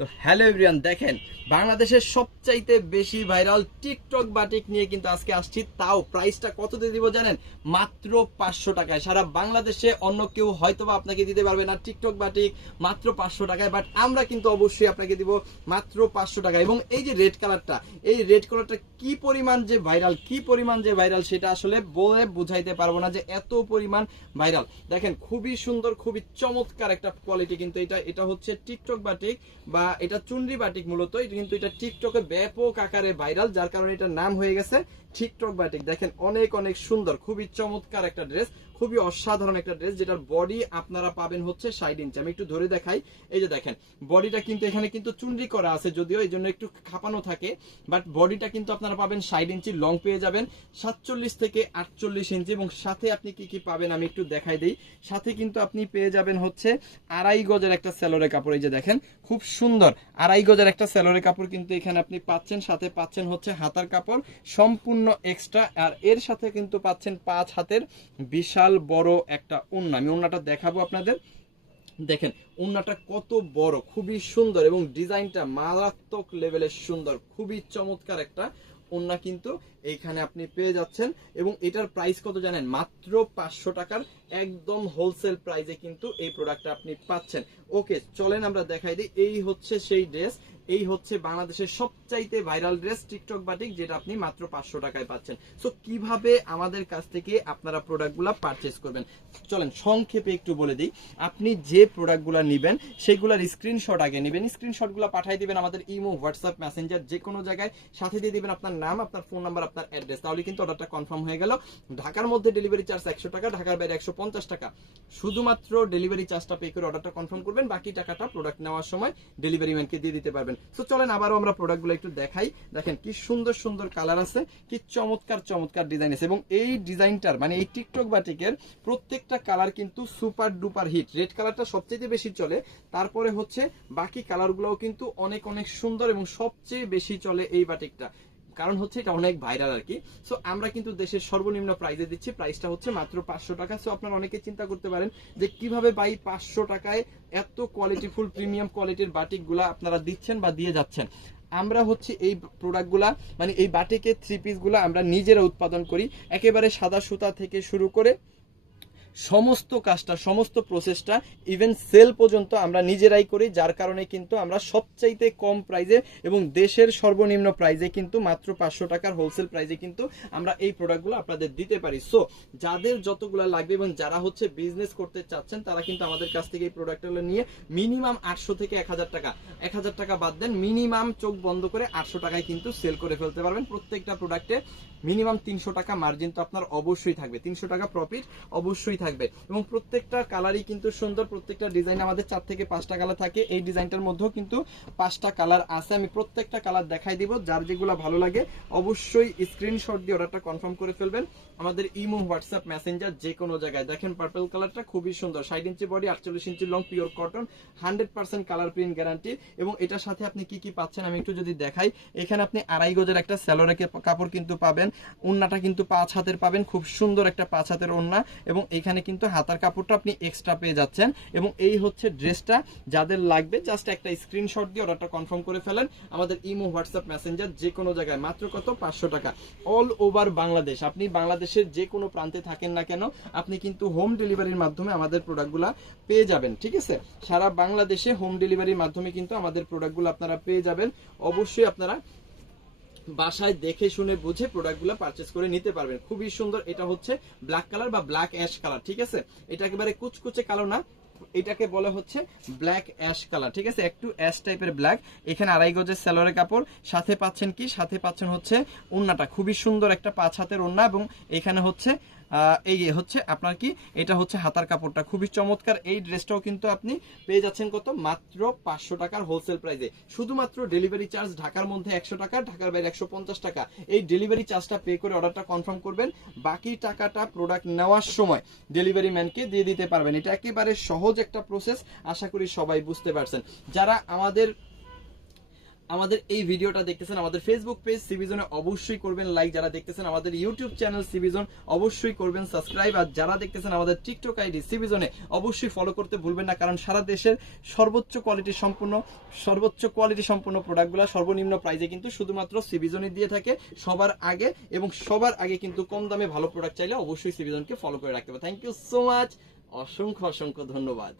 তো hello everyone, দেখেন বাংলাদেশের সবচাইতে বেশি ভাইরাল টিকটক বাটিক নিয়ে কিন্তু আজকে আসছি। তাও প্রাইসটা কত দিয়ে দিব জানেন? মাত্র 500 টাকায়। সারা বাংলাদেশে অন্য কেউ হয়তোবা আপনাকে দিতে পারবে না টিকটক বাটিক মাত্র 500 টাকায়, বাট আমরা কিন্তু অবশ্যই আপনাকে দিব মাত্র 500 টাকা। এবং এই যে রেড কালারটা, এই রেড কালারটা কি পরিমাণ যে ভাইরাল সেটা আসলে বলে বুঝাইতে পারবো না, যে এত পরিমাণ ভাইরাল। দেখেন খুবই সুন্দর, খুবই চমৎকার একটা কোয়ালিটি কিন্তু এটা হচ্ছে টিকটক বাটিক বা এটা চুনরি বাটিক। মূলত কিন্তু এটা টিকটকে ব্যাপক আকারে ভাইরাল, যার কারণে এটার নাম হয়ে গেছে টিকটক বাটিক। দেখেন অনেক অনেক সুন্দর, খুবই চমৎকার একটা ড্রেস, খুবই অসাধারণ একটা ড্রেস, যেটার বডি আপনারা পাবেন হচ্ছে 60 ইঞ্চি। আমি একটু ধরে দেখাই। এই যে দেখেন বডিটা কিন্তু এখানে কিন্তু চুনরি করা আছে, যদিও এই জন্য একটু খাপানো থাকে, বাট বডিটা কিন্তু আপনারা পাবেন 60 ইঞ্চি। লং পেয়ে যাবেন 47 থেকে 48 ইঞ্চি। এবং সাথে আপনি কি কি পাবেন আমি একটু দেখাই দিই। সাথে কিন্তু আপনি পেয়ে যাবেন হচ্ছে 2.5 গজের একটা সেলোরের কাপড়। এই যে দেখেন খুব সুন্দর 2.5 গজের একটা সেলোরের কাপড় কিন্তু এখানে আপনি পাচ্ছেন। সাথে পাচ্ছেন হচ্ছে হাতার কাপড় সম্পূর্ণ এক্সট্রা, আর এর সাথে কিন্তু পাচ্ছেন 5 হাতের বিশাল বড় একটা ওড়না। আমি ওড়নাটা দেখাবো আপনাদের। দেখেন ওড়নাটা কত বড়, খুবই সুন্দর এবং ডিজাইনটা মারাত্মক লেভেলের সুন্দর, খুবই চমৎকার একটা ওড়না কিন্তু এইখানে আপনি পেয়ে যাচ্ছেন। এবং এটার প্রাইস কত জানেন? মাত্র 500 টাকার একদম হোলসেল প্রাইসে কিন্তু এই প্রোডাক্টটা আপনি পাচ্ছেন। ওকে, চলেন আমরা দেখাই দিই। এই হচ্ছে সেই ড্রেস, এই হচ্ছে বাংলাদেশের সবচাইতে ভাইরাল ড্রেস টিকটক বাটিক, যেটা আপনি মাত্র 500 টাকায় পাচ্ছেন। সো কিভাবে আমাদের কাছ থেকে আপনারা প্রোডাক্টগুলো পারচেজ করবেন চলেন সংক্ষেপে একটু বলে দিই। আপনি যে প্রোডাক্টগুলো নেবেন সেগুলোর স্ক্রিনশট আগে নেবেন, স্ক্রিনশটগুলো পাঠিয়ে দিবেন আমাদের ইমো, হোয়াটসঅ্যাপ, মেসেঞ্জার যে কোনো জায়গায়। সাথে দিয়ে দিবেন আপনার নাম, আপনার ফোন নাম্বার, আপনার অ্যাড্রেস, তাহলে কিন্তু অর্ডারটা কনফার্ম হয়ে গেল। ঢাকার মধ্যে ডেলিভারি চার্জ 100 টাকা, ঢাকার বাইরে 150 টাকা। শুধুমাত্র ডেলিভারি চার্জটা পে করে অর্ডারটা কনফার্ম করবেন, বাকি টাকাটা প্রোডাক্ট নেওয়ার সময় ডেলিভারি ম্যানকে দিয়ে দিতে পারবেন। সো চলেন আবারও আমরা প্রোডাক্টগুলো একটু দেখাই। দেখেন কি সুন্দর সুন্দর কালার আছে, কি চমৎকার চমৎকার ডিজাইন আছে। এবং এই ডিজাইনটার মানে এই টিকটক বাটিকের প্রত্যেকটা কালার কিন্তু সুপার ডুপার হিট। রেড কালারটা সবচেয়ে বেশি চলে, তারপরে হচ্ছে বাকি কালারগুলোও কিন্তু অনেক অনেক সুন্দর এবং সবচেয়ে বেশি চলে এই বাটিকটা, কারণ হচ্ছে এটা অনেক ভাইরাল আর কি। সো আমরা কিন্তু দেশের সর্বনিম্ন প্রাইসে দিচ্ছি, প্রাইসটা হচ্ছে মাত্র 500 টাকা। সো আপনারা অনেকে চিন্তা করতে পারেন যে কিভাবে বাই 500 টাকায় এত কোয়ালিটিফুল প্রিমিয়াম কোয়ালিটির বাটিকগুলা আপনারা দিচ্ছেন বা দিয়ে যাচ্ছেন। আমরা হচ্ছে এই প্রোডাক্টগুলা মানে এই বাটিকের 3 পিসগুলা আমরা নিজেরা উৎপাদন করি, একেবারে সাদা সুতা থেকে শুরু করে সমস্ত কাজটা, সমস্ত প্রসেসটা, ইভেন সেল পর্যন্ত আমরা নিজেরাই করি, যার কারণে কিন্তু আমরা সবচাইতে কম প্রাইজে এবং দেশের সর্বনিম্ন প্রাইজে কিন্তু মাত্র 500 টাকার হোলসেল প্রাইজে কিন্তু আমরা এই প্রোডাক্টগুলো আপনাদের দিতে পারি। সো যাদের যতগুলো লাগবে এবং যারা হচ্ছে বিজনেস করতে চাচ্ছেন তারা কিন্তু আমাদের কাছ থেকে এই প্রোডাক্টগুলো নিয়ে মিনিমাম 800 থেকে 1000 টাকা, 1000 টাকা বাদ দেন, মিনিমাম চোখ বন্ধ করে 800 টাকায় কিন্তু সেল করে ফেলতে পারবেন। প্রত্যেকটা প্রোডাক্টে মিনিমাম 300 টাকা মার্জিন তো আপনার অবশ্যই থাকবে, 300 টাকা প্রফিট অবশ্যই থাকবে। এবং প্রত্যেকটা কালারই কিন্তু সুন্দর, প্রত্যেকটা ডিজাইন আমাদের 4 থেকে 5টা কালার থাকে। এই ডিজাইনটার মধ্যেও কিন্তু 5টা কালার আছে, আমি প্রত্যেকটা কালার দেখাই দিব। যার যেগুলো ভালো লাগে অবশ্যই স্ক্রিনশট দিয়ে অর্ডারটা কনফার্ম করে ফেলবেন আমাদের ইমো, হোয়াটসঅ্যাপ, মেসেঞ্জার যে কোনো জায়গায়। দেখেন পার্পল কালারটা খুবই সুন্দর, 60 inch body, 48 inch long, pure cotton, 100% colour print guarantee. এবং এটার সাথে আপনি কি কি পাচ্ছেন আমি একটু যদি দেখাই। এখানে আপনি 2.5 গজের একটা সেলোরের কাপড় কিন্তু পাবেন, ওড়নাটা কিন্তু 5 হাতের পাবেন, খুব সুন্দর একটা 5 হাতের ওড়না। এবং এখানে কিন্তু হাতার কাপড়টা আপনি এক্সট্রা পেয়ে যাচ্ছেন। এবং এই হচ্ছে ড্রেসটা, যাদের লাগবে জাস্ট একটা স্ক্রিনশট দিয়ে অর্ডারটা কনফার্ম করে ফেলেন আমাদের ইমো, হোয়াটসঅ্যাপ, মেসেঞ্জার যে কোনো জায়গায়। মাত্র কত? 500 টাকা। অল ওভার বাংলাদেশ, আপনি বাংলাদেশের যে কোনো প্রান্তে থাকেন না কেন আপনি কিন্তু হোম ডেলিভারির মাধ্যমে আমাদের প্রোডাক্টগুলো পেয়ে যাবেন। ঠিক আছে, সারা বাংলাদেশে হোম ডেলিভারির মাধ্যমে কিন্তু আমাদের প্রোডাক্টগুলো আপনারা পেয়ে যাবেন। অবশ্যই আপনারা বাসায় দেখে শুনে বুঝে প্রোডাক্টগুলো পারচেজ করে নিতে পারবেন। খুবই সুন্দর, এটা হচ্ছে ব্ল্যাক কালার বা ব্ল্যাক অ্যাশ কালার। ঠিক আছে, এটা একেবারে কুচকুচে কালো না, এটাকে বলা হচ্ছে ব্ল্যাক অ্যাশ কালার। ঠিক আছে, একটু অ্যাশ টাইপের ব্ল্যাক। এখানে 2.5 গজের সেলোরের কাপড়, সাথে পাচ্ছেন কি? সাথে পাচ্ছেন হচ্ছে ওড়নাটা, খুবই সুন্দর একটা 5 হাতের ওড়না। এবং এখানে হচ্ছে এই হচ্ছে আপনার কি, এটা হচ্ছে হাতার কাপড়টা, খুবই চমৎকার। এই ড্রেসটাও কিন্তু আপনি পেয়ে যাচ্ছেন কত? মাত্র 500 টাকার হোলসেল প্রাইসে। শুধুমাত্র ডেলিভারি চার্জ ঢাকার মধ্যে 100 টাকা, ঢাকার বাইরে 150 টাকা। এই ডেলিভারি চার্জটা পে করে অর্ডারটা কনফার্ম করবেন, বাকি টাকাটা প্রোডাক্ট নেওয়ার সময় ডেলিভারি ম্যানকে দিয়ে দিতে পারবেন। এটা একেবারে সহজ একটা প্রসেস, আশা করি সবাই বুঝতে পারছেন। যারা আমাদের এই ভিডিওটা দেখতেছেন, আমাদের ফেসবুক পেজ সিবিজনে অবশ্যই করবেন লাইক, যারা দেখতেছেন আমাদের ইউটিউব চ্যানেল সিবিজন অবশ্যই করবেন সাবস্ক্রাইব, আর যারা দেখতেছেন আমাদের টিকটক আইডি সিবিজনে অবশ্যই ফলো করতে ভুলবেন না, কারণ সারা দেশের সর্বোচ্চ কোয়ালিটি সম্পূর্ণ প্রোডাক্টগুলো সর্বনিম্ন প্রাইসে কিন্তু শুধুমাত্র সিবিজনে দিয়ে থাকে সবার আগে, এবং সবার আগে কিন্তু কম দামে ভালো প্রোডাক্ট চাইলে অবশ্যই সিবিজনকে ফলো করে রাখতে হবে। থ্যাংক ইউ সো মাচ, অসংখ্য ধন্যবাদ।